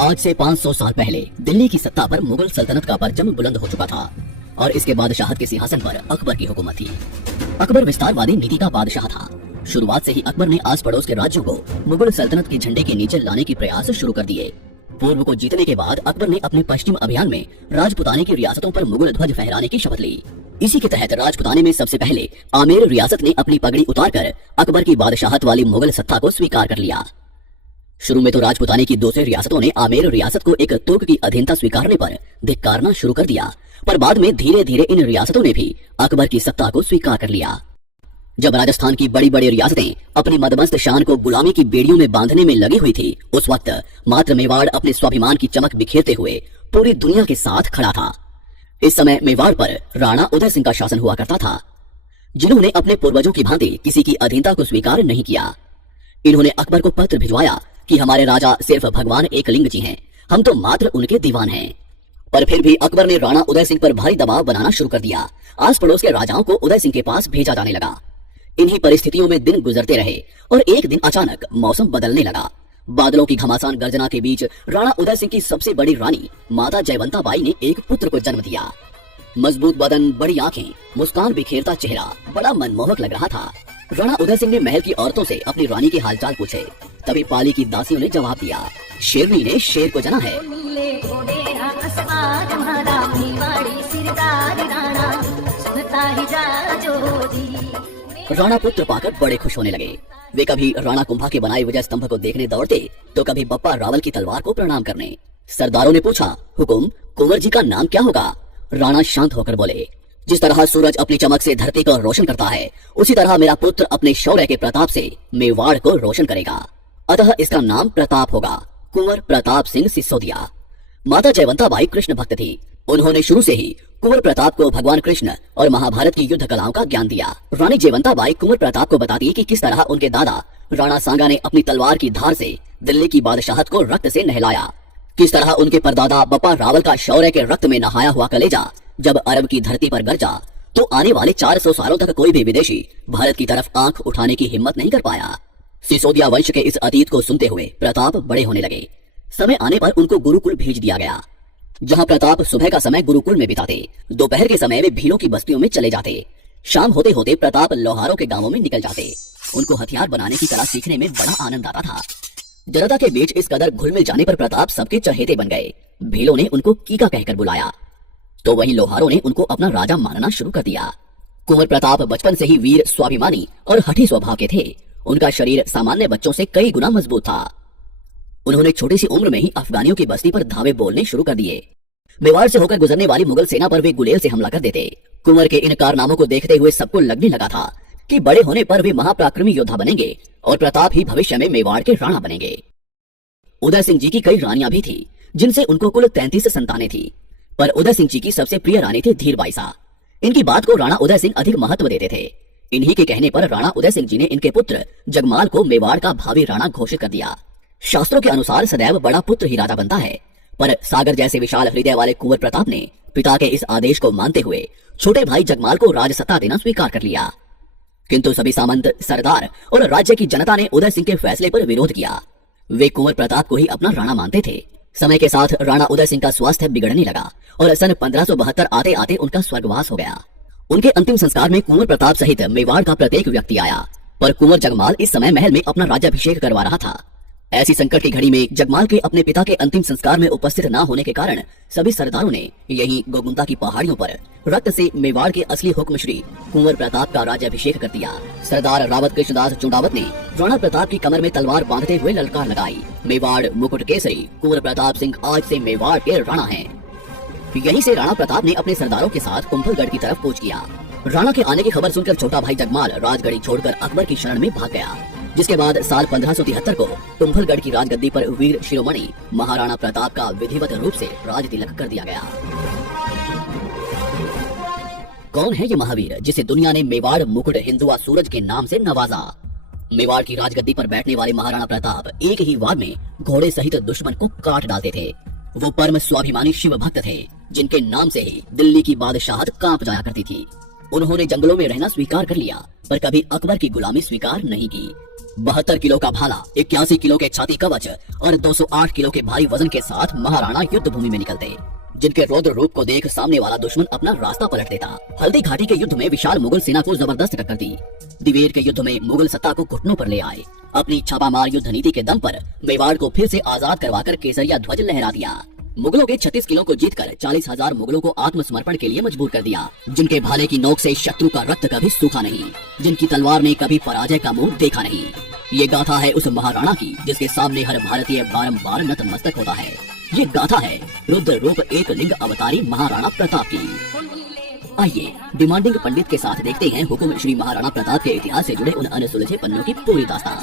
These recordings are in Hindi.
आज से 500 साल पहले दिल्ली की सत्ता पर मुगल सल्तनत का परचम बुलंद हो चुका था और इसके बादशाहत के सिंहासन पर अकबर की हुकूमत थी। अकबर विस्तारवादी नीति का बादशाह था। शुरुआत से ही अकबर ने आस पड़ोस के राज्यों को मुगल सल्तनत के झंडे के नीचे लाने की प्रयास शुरू कर दिए। पूर्व को जीतने के बाद अकबर ने अपने पश्चिम अभियान में राजपुताने की रियासतों पर मुगल ध्वज फहराने की शपथ ली। इसी के तहत राजपुताने में सबसे पहले आमेर रियासत ने अपनी पगड़ी उतारकर अकबर की बादशाहत वाली मुगल सत्ता को स्वीकार कर लिया। शुरू में तो राजपुताने की दूसरी रियासतों ने आमेर रियासत को एक तुर्क की अधीनता स्वीकारने पर धिक्कारना शुरू कर दिया, पर बाद में धीरे धीरे इन रियासतों ने भी अकबर की सत्ता को स्वीकार कर लिया। जब राजस्थान की बड़ी बड़ी रियासतें अपनी मदमस्त शान को गुलामी की बेड़ियों में बांधने में लगी हुई थी, उस वक्त मात्र मेवाड़ अपने स्वाभिमान की चमक बिखेरते हुए पूरी दुनिया के साथ खड़ा था। इस समय मेवाड़ पर राणा उदय सिंह का शासन हुआ करता था, जिन्होंने अपने पूर्वजों की भांति किसी की अधीनता को स्वीकार नहीं किया। इन्होंने अकबर को पत्र भिजवाया कि हमारे राजा सिर्फ भगवान एकलिंग जी हैं, हम तो मात्र उनके दीवान हैं। पर फिर भी अकबर ने राणा उदय सिंह पर भारी दबाव बनाना शुरू कर दिया। आस पड़ोस के राजाओं को उदय सिंह के पास भेजा जाने लगा। इन्हीं परिस्थितियों में दिन गुजरते रहे और एक दिन अचानक मौसम बदलने लगा। बादलों की घमासान गर्जना के बीच राणा उदय सिंह की सबसे बड़ी रानी माता जयवंता बाई ने एक पुत्र को जन्म दिया। मजबूत बदन, बड़ी आंखें, मुस्कान बिखेरता चेहरा, बड़ा मनमोहक लग रहा था। राणा उदय सिंह ने महल की औरतों से अपनी रानी के हालचाल पूछे। तभी पाली की दासियों ने जवाब दिया, शेरनी ने शेर को जना है। राणा पुत्र पाकर बड़े खुश होने लगे। वे कभी राणा कुंभा के बनाए विजय स्तंभ को देखने दौड़ते तो कभी बप्पा रावल की तलवार को प्रणाम करने। सरदारों ने पूछा, हुकुम, कुंवर जी का नाम क्या होगा? राणा शांत होकर बोले, जिस तरह सूरज अपनी चमक से धरती को रोशन करता है, उसी तरह मेरा पुत्र अपने शौर्य के प्रताप से मेवाड़ को रोशन करेगा, अतः इसका नाम प्रताप होगा, कुंवर प्रताप सिंह सिसोदिया। माता जयवंता बाई कृष्ण भक्त थी। उन्होंने शुरू से ही कुंवर प्रताप को भगवान कृष्ण और महाभारत की युद्ध कलाओं का ज्ञान दिया। रानी जयवंता बाई कुंवर प्रताप को बताती कि किस तरह उनके दादा राणा सांगा ने अपनी तलवार की धार से दिल्ली की बादशाहत को रक्त से नहलाया, किस तरह उनके परदादा बप्पा रावल का शौर्य के रक्त में नहाया हुआ कलेजा जब अरब की धरती पर गरजा तो आने वाले 400 सालों तक कोई भी विदेशी भारत की तरफ आंख उठाने की हिम्मत नहीं कर पाया। सिसोदिया वंश के इस अतीत को सुनते हुए प्रताप बड़े होने लगे। समय आने पर उनको गुरुकुल भेज दिया गया, जहां प्रताप सुबह का समय गुरुकुल में बिताते, दोपहर के समय वे भीलों की बस्तियों में चले जाते। शाम होते होते प्रताप लोहारों के गांवों में निकल जाते। उनको हथियार बनाने की कला सीखने में बड़ा आनंद आता था। जनता के बीच इस कदर घुल मिल जाने पर प्रताप सबके चहेते बन गए। भीलों ने उनको कीका कहकर बुलाया तो वहीं लोहारों ने उनको अपना राजा मानना शुरू कर दिया। कुंवर प्रताप बचपन से ही वीर, स्वाभिमानी और हठी स्वभाव के थे। उनका शरीर सामान्य बच्चों से कई गुना मजबूत था। उन्होंने छोटी सी उम्र में ही अफगानियों की बस्ती पर धावे बोलने शुरू कर दिए। मेवाड़ से होकर गुजरने वाली मुगल सेना पर वे गुलेल से हमला कर देते। कुंवर के इन कारनामों को देखते हुए सबको लगने लगा था कि बड़े होने पर वे महापराक्रमी योद्धा बनेंगे और प्रताप ही भविष्य में मेवाड़ के राणा बनेंगे। उदय सिंह जी की कई रानियां भी थी, जिनसे उनको कुल 33 संतानें थी, पर उदय सिंह जी की सबसे प्रिय रानी थी धीरबाईसा। इनकी बात को राणा उदय सिंह अधिक महत्व देते थे। इन्हीं के कहने पर राणा उदय सिंह जी ने इनके पुत्र जगमाल को मेवाड़ का भावी राणा घोषित कर दिया। शास्त्रों के अनुसार सदैव बड़ा पुत्र ही राजा बनता है, पर सागर जैसे विशाल हृदय वाले कुंवर प्रताप ने पिता के इस आदेश को मानते हुए छोटे भाई जगमाल को राजसत्ता देना स्वीकार कर लिया। किंतु सभी सामंत, सरदार और राज्य की जनता ने उदय सिंह के फैसले पर विरोध किया। वे कुंवर प्रताप को ही अपना राणा मानते थे। समय के साथ राणा उदय सिंह का स्वास्थ्य बिगड़ने लगा और सन 1572 आते आते उनका स्वर्गवास हो गया। उनके अंतिम संस्कार में कुंवर प्रताप सहित मेवाड़ का प्रत्येक व्यक्ति आया, पर कुंवर जगमाल इस समय महल में अपना राज्याभिषेक करवा रहा था। ऐसी संकट की घड़ी में जगमाल के अपने पिता के अंतिम संस्कार में उपस्थित न होने के कारण सभी सरदारों ने यहीं गोगुंता की पहाड़ियों पर रक्त से मेवाड़ के असली हुक्म श्री कुंवर प्रताप का राज्याभिषेक कर दिया। सरदार रावत कृष्णदास चुंडावत ने राणा प्रताप की कमर में तलवार बांधते हुए ललकार लगाई, मेवाड़ मुकुट केसरी कुंवर प्रताप सिंह आज से मेवाड़ के राणा हैं। यहीं से राणा प्रताप ने अपने सरदारों के साथ कुंभलगढ़ की तरफ कूच किया। राणा के आने की खबर सुनकर छोटा भाई जगमाल राजगढ़ी छोड़कर अकबर की शरण में भाग गया, जिसके बाद साल 1573 को कुंभलगढ़ की राजगद्दी पर वीर शिरोमणि महाराणा प्रताप का विधिवत रूप से राज तिलक कर दिया गया। कौन है ये महावीर जिसे दुनिया ने मेवाड़ मुकुट हिंदुआ सूरज के नाम से नवाजा? मेवाड़ की राजगद्दी पर बैठने वाले महाराणा प्रताप एक ही वार में घोड़े सहित दुश्मन को काट डालते थे। वो परम स्वाभिमानी शिव भक्त थे, जिनके नाम से ही दिल्ली की बादशाहत कांप जाया करती थी। उन्होंने जंगलों में रहना स्वीकार कर लिया, पर कभी अकबर की गुलामी स्वीकार नहीं की। 72 किलो का भाला, 81 किलो के छाती कवच और 208 किलो के भारी वजन के साथ महाराणा युद्ध भूमि में निकलते, जिनके रौद्र रूप को देख सामने वाला दुश्मन अपना रास्ता पलट देता। हल्दी घाटी के युद्ध में विशाल मुगल सेना को जबरदस्त टक्कर दी। दिवेर के युद्ध में मुगल सत्ता को घुटनों पर ले आए। अपनी छापामार युद्ध नीति के दम पर मेवाड़ को फिर से आजाद करवाकर केसरिया ध्वज लहरा दिया। मुगलों के 36 किलों को जीतकर 40,000 मुगलों को आत्मसमर्पण के लिए मजबूर कर दिया, जिनके भाले की नोक से शत्रु का रक्त कभी सूखा नहीं, जिनकी तलवार ने कभी पराजय का मुंह देखा नहीं। ये गाथा है उस महाराणा की जिसके सामने हर भारतीय बारंबार नतमस्तक होता है। ये गाथा है रुद्र रूप एक लिंग अवतारी महाराणा प्रताप की। आइए डिमांडिंग पंडित के साथ देखते हैं हुकुम श्री महाराणा प्रताप के इतिहास से जुड़े उन अनसुलझे पन्नों की पूरी दास्तान।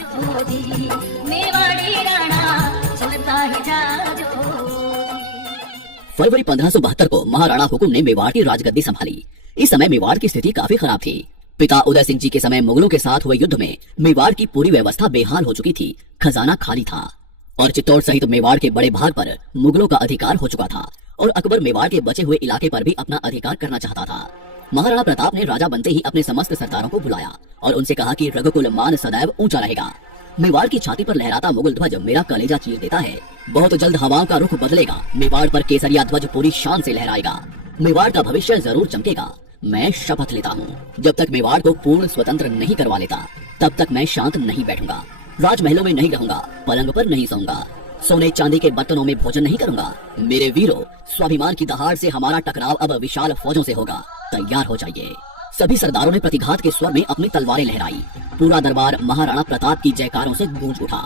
फरवरी 1572 को महाराणा हुकुम ने मेवाड़ की राजगद्दी संभाली। इस समय मेवाड़ की स्थिति काफी खराब थी। पिता उदय सिंह जी के समय मुगलों के साथ हुए युद्ध में मेवाड़ की पूरी व्यवस्था बेहाल हो चुकी थी। खजाना खाली था और चित्तौड़ सहित मेवाड़ के बड़े भाग पर मुगलों का अधिकार हो चुका था और अकबर मेवाड़ के बचे हुए इलाके पर भी अपना अधिकार करना चाहता था। महाराणा प्रताप ने राजा बनते ही अपने समस्त सरदारों को बुलाया और उनसे कहा कि रघुकुल मान सदैव ऊंचा रहेगा। मेवाड़ की छाती पर लहराता मुगल ध्वज मेरा कलेजा चीर देता है। बहुत जल्द हवाओं का रुख बदलेगा। मेवाड़ पर केसरिया ध्वज पूरी शान से लहराएगा। मेवाड़ का भविष्य जरूर चमकेगा। मैं शपथ लेता हूँ, जब तक मेवाड़ को पूर्ण स्वतंत्र नहीं करवा लेता तब तक मैं शांत नहीं बैठूंगा। राजमहलों में नहीं रहूंगा, पलंग पर नहीं सोऊंगा, सोने चांदी के बर्तनों में भोजन नहीं करूंगा। मेरे वीरों, स्वाभिमान की दहाड़ से हमारा टकराव अब विशाल फौजों से होगा। तैयार हो जाइए। सभी सरदारों ने प्रतिघात के स्वर में अपनी तलवारें लहराई। पूरा दरबार महाराणा प्रताप की जयकारों से गूंज उठा।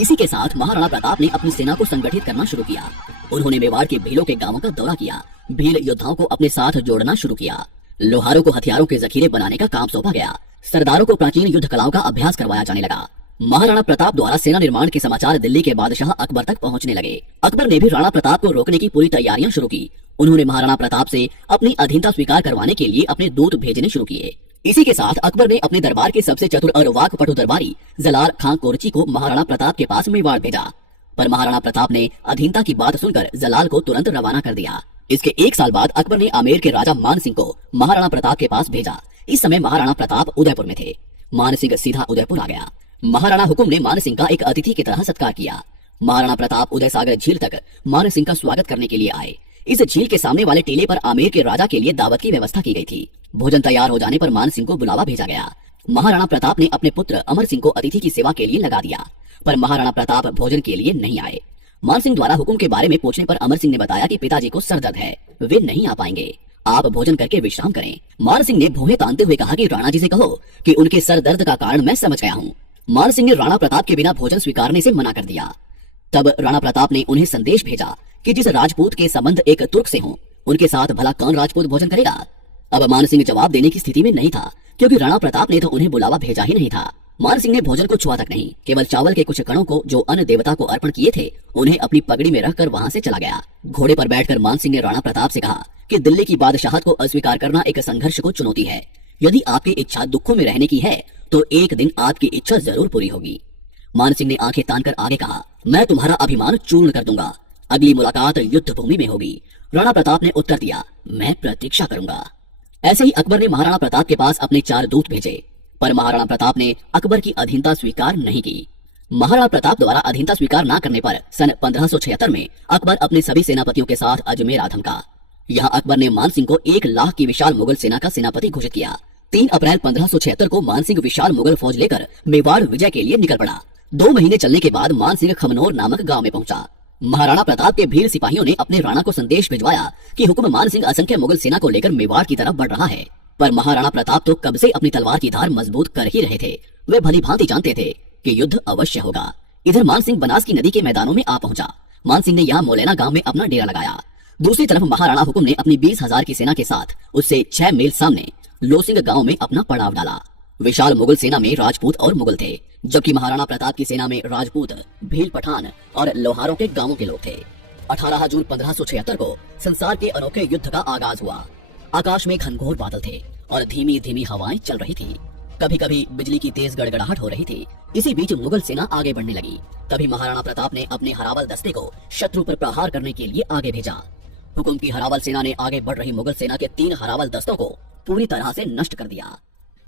इसी के साथ महाराणा प्रताप ने अपनी सेना को संगठित करना शुरू किया। उन्होंने मेवाड़ के भीलों के गांवों का दौरा किया। भील योद्धाओं को अपने साथ जोड़ना शुरू किया। लोहारों को हथियारों के जखीरे बनाने का काम सौंपा गया। सरदारों को प्राचीन युद्ध कलाओं का अभ्यास करवाया जाने लगा। महाराणा प्रताप द्वारा सेना निर्माण के समाचार दिल्ली के बादशाह अकबर तक पहुंचने लगे। अकबर ने भी राणा प्रताप को रोकने की पूरी तैयारियां शुरू की। उन्होंने महाराणा प्रताप से अपनी अधीनता स्वीकार करवाने के लिए अपने दूत भेजने शुरू किए। इसी के साथ अकबर ने अपने दरबार के सबसे चतुर और वाकपटु दरबारी जलाल खां कोरची को महाराणा प्रताप के पास मेवाड़ भेजा, पर महाराणा प्रताप ने अधीनता की बात सुनकर जलाल को तुरंत रवाना कर दिया। इसके एक साल बाद अकबर ने आमेर के राजा मान सिंह को महाराणा प्रताप के पास भेजा। इस समय महाराणा प्रताप उदयपुर में थे। मान सिंह सीधा उदयपुर आ गया। महाराणा हुकुम ने मान सिंह का एक अतिथि की तरह सत्कार किया। महाराणा प्रताप उदय सागर झील तक मान सिंह का स्वागत करने के लिए आए। इस झील के सामने वाले टीले पर आमेर के राजा के लिए दावत की व्यवस्था की गई थी। भोजन तैयार हो जाने पर मान सिंह को बुलावा भेजा गया। महाराणा प्रताप ने अपने पुत्र अमर सिंह को अतिथि की सेवा के लिए लगा दिया, पर महाराणा प्रताप भोजन के लिए नहीं आए। मान सिंह द्वारा हुकुम के बारे में पूछने पर अमर सिंह ने बताया कि पिताजी को सर दर्द है, वे नहीं आ पाएंगे, आप भोजन करके विश्राम करें। मान सिंह ने भौहें तानते हुए कहा कि राणा जी से कहो कि उनके सर दर्द का कारण मैं समझ गया हूँ। मान सिंह ने राणा प्रताप के बिना भोजन स्वीकारने से मना कर दिया। तब राणा प्रताप ने उन्हें संदेश भेजा कि जिस राजपूत के संबंध एक तुर्क से हों, उनके साथ भला कौन राजपूत भोजन करेगा। अब मान सिंह जवाब देने की स्थिति में नहीं था, क्योंकि राणा प्रताप ने तो उन्हें बुलावा भेजा ही नहीं था। मान सिंह ने भोजन को छुआ तक नहीं, केवल चावल के कुछ कणों को जो अन्य देवता को अर्पण किए थे उन्हें अपनी पगड़ी में रखकर वहां से चला गया। घोड़े पर बैठकर मान सिंह ने राणा प्रताप से कहा कि दिल्ली की बादशाहत को अस्वीकार करना एक संघर्ष को चुनौती है। यदि आपकी इच्छा दुखों में रहने की है तो एक दिन आपकी इच्छा जरूर पूरी होगी। मान सिंह ने आंखें तानकर आगे कहा, मैं तुम्हारा अभिमान चूर्ण कर दूंगा। अगली मुलाकात युद्ध भूमि में होगी। राणा प्रताप ने उत्तर दिया, मैं प्रतीक्षा करूंगा। ऐसे ही अकबर ने महाराणा प्रताप के पास अपने 4 दूत भेजे, पर महाराणा प्रताप ने अकबर की अधीनता स्वीकार नहीं की। महाराणा प्रताप द्वारा अधीनता स्वीकार न करने पर सन 1576 में अकबर अपने सभी सेनापतियों के साथ अजमेर आ धमका। यहाँ अकबर ने मान सिंह को 1 लाख की विशाल मुगल सेना का सेनापति घोषित किया। 3 अप्रैल 1576 को मान सिंह विशाल मुगल फौज लेकर मेवाड़ विजय के लिए निकल पड़ा। 2 महीने चलने के बाद मान सिंह खमनोर नामक गांव में पहुंचा। महाराणा प्रताप के भील सिपाहियों ने अपने राणा को संदेश भिजवाया कि हुकुम मान सिंह असंख्य मुगल सेना को लेकर मेवाड़ की तरफ बढ़ रहा है, पर महाराणा प्रताप तो कब से अपनी तलवार की धार मजबूत कर ही रहे थे। वे भली भांति जानते थे कि युद्ध अवश्य होगा। इधर मान सिंह बनास की नदी के मैदानों में आ पहुंचा। मान सिंह ने यहाँ मोलेना गांव में अपना डेरा लगाया। दूसरी तरफ महाराणा हुकुम ने अपनी 20,000 की सेना के साथ उससे 6 मील सामने लोसिंग गांव में अपना पड़ाव डाला। विशाल मुगल सेना में राजपूत और मुगल थे, जबकि महाराणा प्रताप की सेना में राजपूत, भील, पठान और लोहारों के गांवों के लोग थे। 18 जून 1576 को संसार के अनोखे युद्ध का आगाज हुआ। आकाश में घनघोर बादल थे और धीमी धीमी हवाएं चल रही थी। कभी कभी बिजली की तेज गड़गड़ाहट हो रही थी। इसी बीच मुगल सेना आगे बढ़ने लगी। तभी महाराणा प्रताप ने अपने हरावल दस्ते को शत्रु पर प्रहार करने के लिए आगे भेजा। हुकुम की हरावल सेना ने आगे बढ़ रही मुगल सेना के 3 हरावल दस्तों को पूरी तरह से नष्ट कर दिया।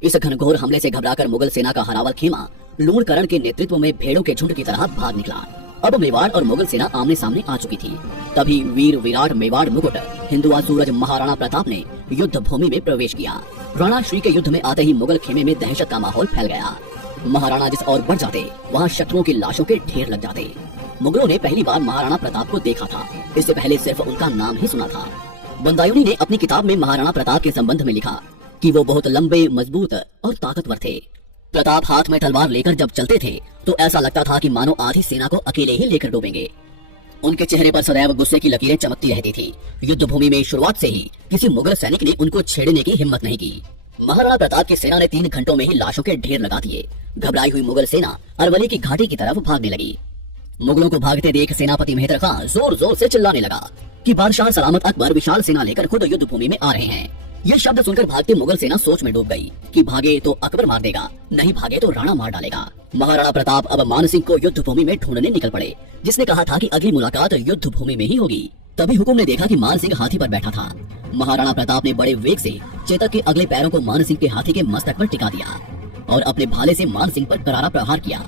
इस घनघोर हमले से घबराकर मुगल सेना का हरावल खेमा लूणकरण के नेतृत्व में भेड़ों के झुंड की तरह भाग निकला। अब मेवाड़ और मुगल सेना आमने सामने आ चुकी थी। तभी वीर विराट मेवाड़ मुकुट हिंदुआ सूरज महाराणा प्रताप ने युद्ध भूमि में प्रवेश किया। राणा श्री के युद्ध में आते ही मुगल खेमे में दहशत का माहौल फैल गया। महाराणा जिस ओर बढ़ जाते वहाँ शत्रुओं की लाशों के ढेर लग जाते। मुगलों ने पहली बार महाराणा प्रताप को देखा था, इससे पहले सिर्फ उनका नाम ही सुना था। बंदायूनी ने अपनी किताब में महाराणा प्रताप के संबंध में लिखा कि वो बहुत लंबे, मजबूत और ताकतवर थे। प्रताप हाथ में तलवार लेकर जब चलते थे तो ऐसा लगता था कि मानो आधी सेना को अकेले ही लेकर डूबेंगे। उनके चेहरे पर सदैव गुस्से की लकीरें चमकती रहती थी। युद्ध भूमि में शुरुआत से ही किसी मुगल सैनिक ने उनको छेड़ने की हिम्मत नहीं की। महाराणा प्रताप की सेना ने 3 घंटों में ही लाशों के ढेर लगा दिए। घबराई हुई मुगल सेना अरवली की घाटी की तरफ भागने लगी। मुगलों को भागते देख सेनापति मेहतर खां जोर जोर से चिल्लाने लगा कि बादशाह सलामत अकबर विशाल सेना लेकर खुद युद्ध भूमि में आ रहे हैं। ये शब्द सुनकर भागती मुगल सेना सोच में डूब गई कि भागे तो अकबर मार देगा, नहीं भागे तो राणा मार डालेगा। महाराणा प्रताप अब मान सिंह को युद्ध भूमि में ढूंढने निकल पड़े, जिसने कहा था कि अगली मुलाकात युद्ध भूमि में ही होगी। तभी हुकुम ने देखा कि मान सिंह हाथी पर बैठा था। महाराणा प्रताप ने बड़े वेग से चेतक के अगले पैरों को मान सिंह के हाथी के मस्तक पर टिका दिया और अपने भाले से मान सिंह पर करारा प्रहार किया।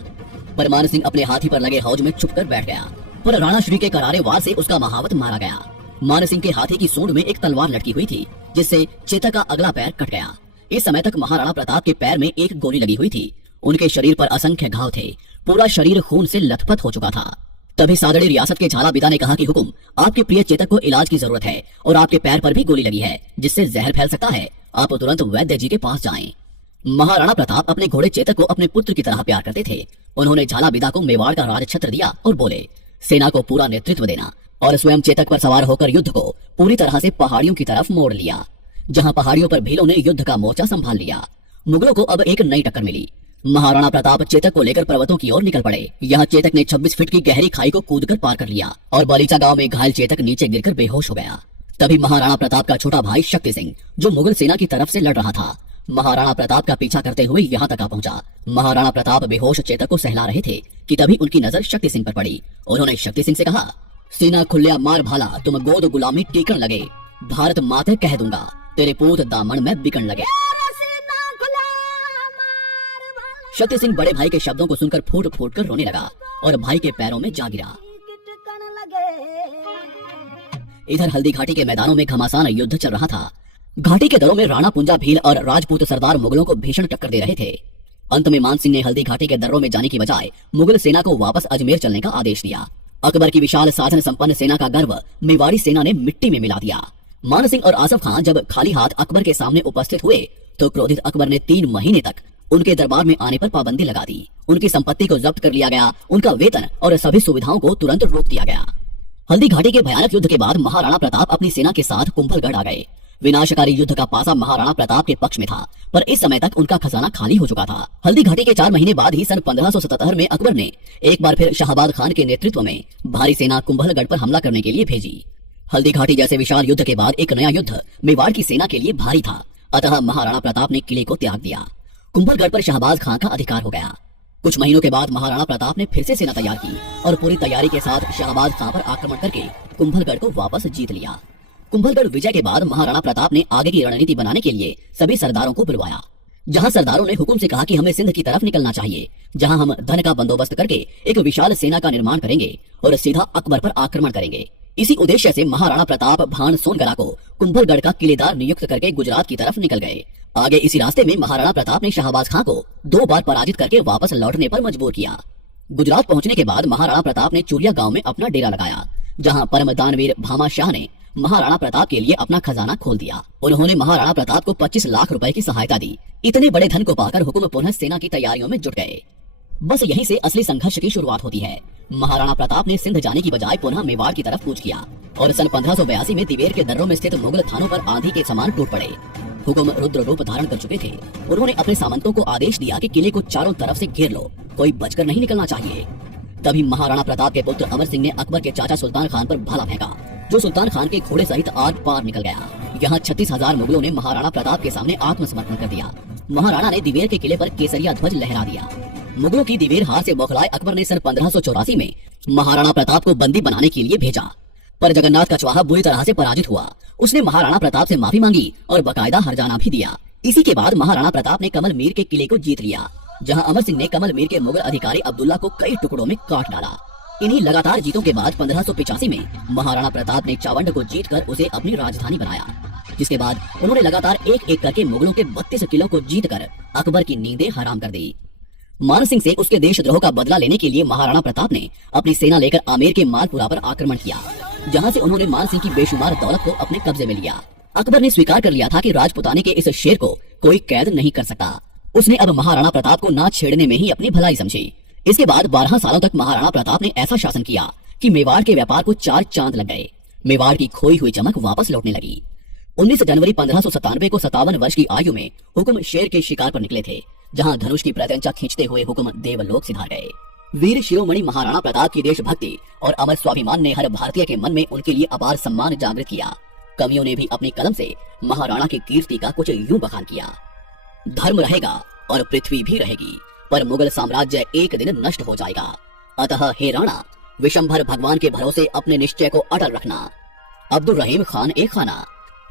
पर मान सिंह अपने हाथी पर लगे हौज में छुपकर बैठ गया, पर राणा श्री के करारे वार से उसका महावत मारा गया। मान सिंह के हाथी की सूंड में एक तलवार लटकी हुई थी, जिससे चेतक का अगला पैर कट गया। इस समय तक महाराणा प्रताप के पैर में एक गोली लगी हुई थी। उनके शरीर पर असंख्य घाव थे, पूरा शरीर खून से लथपथ हो चुका था। तभी सादड़ी रियासत के झाला बिदा ने कहा कि हुकुम, आपके प्रिय चेतक को इलाज की जरूरत है और आपके पैर पर भी गोली लगी है, जिससे जहर फैल सकता है। आप तुरंत वैद्य जी के पास जाएं। महाराणा प्रताप अपने घोड़े चेतक को अपने पुत्र की तरह प्यार करते थे। उन्होंने झाला बिदा को मेवाड़ का राजछत्र दिया और बोले, सेना को पूरा नेतृत्व देना और स्वयं चेतक पर सवार होकर युद्ध को पूरी तरह से पहाड़ियों की तरफ मोड़ लिया। जहां पहाड़ियों पर भीलों ने युद्ध का मोर्चा संभाल लिया। मुगलों को अब एक नई टक्कर मिली। महाराणा प्रताप चेतक को लेकर पर्वतों की ओर निकल पड़े। यहाँ चेतक ने 26 फीट की गहरी खाई को कूदकर पार कर लिया और बलीचा गांव में घायल चेतक नीचे गिरकर बेहोश हो गया। तभी महाराणा प्रताप का छोटा भाई शक्ति सिंह, जो मुगल सेना की तरफ से लड़ रहा था, महाराणा प्रताप का पीछा करते हुए यहाँ तक आ पहुंचा। महाराणा प्रताप बेहोश चेतक को सहला रहे थे कि तभी उनकी नजर शक्ति सिंह पर पड़ी। उन्होंने शक्ति सिंह से कहा, सीना खुलिया मार भाला, तुम गोद गुलामी टेकन लगे, भारत माते कह दूंगा, तेरे पूत दामन में बिकन लगे। शक्ति सिंह बड़े भाई के शब्दों को सुनकर फूट फूट कर रोने लगा और भाई के पैरों में जा गिरा। इधर हल्दी घाटी के मैदानों में घमासान युद्ध चल रहा था। घाटी के दलों में राणा पुंजा भील और राजपूत सरदार मुगलों को भीषण टक्कर दे रहे थे। अंत में मान सिंह ने हल्दी घाटी के दर्रों में जाने की बजाय मुगल सेना को वापस अजमेर चलने का आदेश दिया। अकबर की विशाल साधन संपन्न सेना का गर्व मेवाड़ी सेना ने मिट्टी में मिला दिया। मान सिंह और आसफ खान जब खाली हाथ अकबर के सामने उपस्थित हुए तो क्रोधित अकबर ने 3 महीने तक उनके दरबार में आने पर पाबंदी लगा दी। उनकी संपत्ति को जब्त कर लिया गया, उनका वेतन और सभी सुविधाओं को तुरंत रोक दिया गया। हल्दी घाटी के भयानक युद्ध के बाद महाराणा प्रताप अपनी सेना के साथ कुंभलगढ़ आ गए। विनाशकारी युद्ध का पासा महाराणा प्रताप के पक्ष में था, पर इस समय तक उनका खजाना खाली हो चुका था। हल्दी घाटी के 4 महीने बाद ही सन 1577 में अकबर ने एक बार फिर शाहबाद खान के नेतृत्व में भारी सेना कुंभलगढ़ पर हमला करने के लिए भेजी। हल्दी घाटी जैसे विशाल युद्ध के बाद एक नया युद्ध मेवाड़ की सेना के लिए भारी था, अतः महाराणा प्रताप ने किले को त्याग दिया। कुंभलगढ़ पर शाहबाज खान का अधिकार हो गया। कुछ महीनों के बाद महाराणा प्रताप ने फिर से सेना तैयार की और पूरी तैयारी के साथ शाहबाज खान पर आक्रमण करके कुंभलगढ़ को वापस जीत लिया। कुंभलगढ़ विजय के बाद महाराणा प्रताप ने आगे की रणनीति बनाने के लिए सभी सरदारों को बुलवाया। जहां सरदारों ने हुकुम से कहा कि हमें सिंध की तरफ निकलना चाहिए, जहां हम धन का बंदोबस्त करके एक विशाल सेना का निर्माण करेंगे और सीधा अकबर पर आक्रमण करेंगे। इसी उद्देश्य से महाराणा प्रताप भान सोनगरा को कुंभलगढ़ का किलेदार नियुक्त करके गुजरात की तरफ निकल गए। आगे इसी रास्ते में महाराणा प्रताप ने शाहबाज खां को 2 बार पराजित करके वापस लौटने पर मजबूर किया। गुजरात पहुंचने के बाद महाराणा प्रताप ने चूरिया गांव में अपना डेरा लगाया, जहां परम दानवीर भामा शाह ने महाराणा प्रताप के लिए अपना खजाना खोल दिया। उन्होंने महाराणा प्रताप को 25 लाख रुपए की सहायता दी। इतने बड़े धन को पाकर हुकुम पुनः सेना की तैयारियों में जुट गए। बस यहीं से असली संघर्ष की शुरुआत होती है। महाराणा प्रताप ने सिंध जाने की बजाय पुनः मेवाड़ की तरफ कूच किया और सन 1582 में दिवेर के दर्रों में स्थित मुगल थानों पर आंधी के समान टूट पड़े। हुकुम रुद्र रूप धारण कर चुके थे। उन्होंने अपने सामंतों को आदेश दिया कि किले को चारों तरफ से घेर लो, कोई बचकर नहीं निकलना चाहिए। तभी महाराणा प्रताप के पुत्र अमर सिंह ने अकबर के चाचा सुल्तान खान पर भाला फेंका, जो सुल्तान खान के घोड़े सहित आग पार निकल गया। यहाँ 36,000 मुगलों ने महाराणा प्रताप के सामने आत्मसमर्पण कर दिया। महाराणा ने दिवेर के किले पर केसरिया ध्वज लहरा दिया। मुगलों की दिवेर हार से बौखलाए अकबर ने सन 1584 में महाराणा प्रताप को बंदी बनाने के लिए भेजा, पर जगन्नाथ कछवाहा बुरी तरह से पराजित हुआ। उसने महाराणा प्रताप से माफी मांगी और बकायदा हरजाना भी दिया। इसी के बाद महाराणा प्रताप ने कमल मीर के किले को जीत लिया, जहां अमर सिंह ने कमल मीर के मुगल अधिकारी अब्दुल्ला को कई टुकड़ों में काट डाला। इन्हीं लगातार जीतों के बाद 1585 में महाराणा प्रताप ने चावंड को जीतकर उसे अपनी राजधानी बनाया, जिसके बाद उन्होंने लगातार एक एक करके मुगलों के 32 किलों को जीतकर अकबर की नींदें हराम कर दी। मान सिंह से उसके देशद्रोह का बदला लेने के लिए महाराणा प्रताप ने अपनी सेना लेकर आमेर के मालपुरा पर आक्रमण किया, जहां से उन्होंने मान सिंह की बेशुमार दौलत को अपने कब्जे में लिया। अकबर ने स्वीकार कर लिया था कि राजपुताने के इस शेर को कोई कैद नहीं कर सकता। उसने अब महाराणा प्रताप को ना छेड़ने में ही अपनी भलाई समझी। इसके बाद 12 सालों तक महाराणा प्रताप ने ऐसा शासन किया कि मेवाड़ के व्यापार को 4 चांद लग गए। मेवाड़ की खोई हुई चमक वापस लौटने लगी। 19 जनवरी 1597 को 57 वर्ष की आयु में हुकुम शेर के शिकार पर निकले थे, जहां धनुष की प्रत्यंचा खींचते हुए हुकुम देवलोक सिधार गए। वीर शिरोमणि महाराणा प्रताप की देशभक्ति और अमर स्वाभिमान ने हर भारतीय के मन में उनके लिए अपार सम्मान जागृत किया। कवियों ने भी अपनी कलम से महाराणा की कीर्ति का कुछ यूं बखान किया। धर्म रहेगा और पृथ्वी भी रहेगी, पर मुगल साम्राज्य एक दिन नष्ट हो जाएगा। अतः हे राणा, विशंभर भगवान के भरोसे अपने निश्चय को अटल रखना। अब्दुल रहीम खान एक खाना,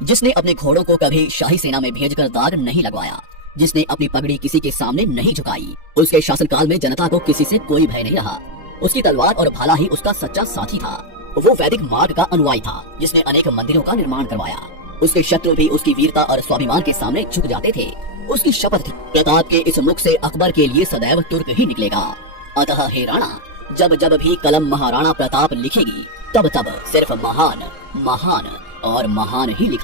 जिसने अपने घोड़ों को कभी शाही सेना में भेजकर दाग नहीं लगवाया, जिसने अपनी पगड़ी किसी के सामने नहीं झुकाई, उसके शासनकाल में जनता को किसी से कोई भय नहीं रहा। उसकी तलवार और भाला ही उसका सच्चा साथी था। वो वैदिक मार्ग का अनुयायी था, जिसने अनेक मंदिरों का निर्माण करवाया। उसके शत्रु भी उसकी वीरता और स्वाभिमान के सामने झुक जाते थे। उसकी शपथ थी, प्रताप के इस मुख से अकबर के लिए सदैव तुर्क ही निकलेगा। अतः हे राणा, जब जब भी कलम महाराणा प्रताप लिखेगी, तब तब सिर्फ महान, महान और महान ही लिखा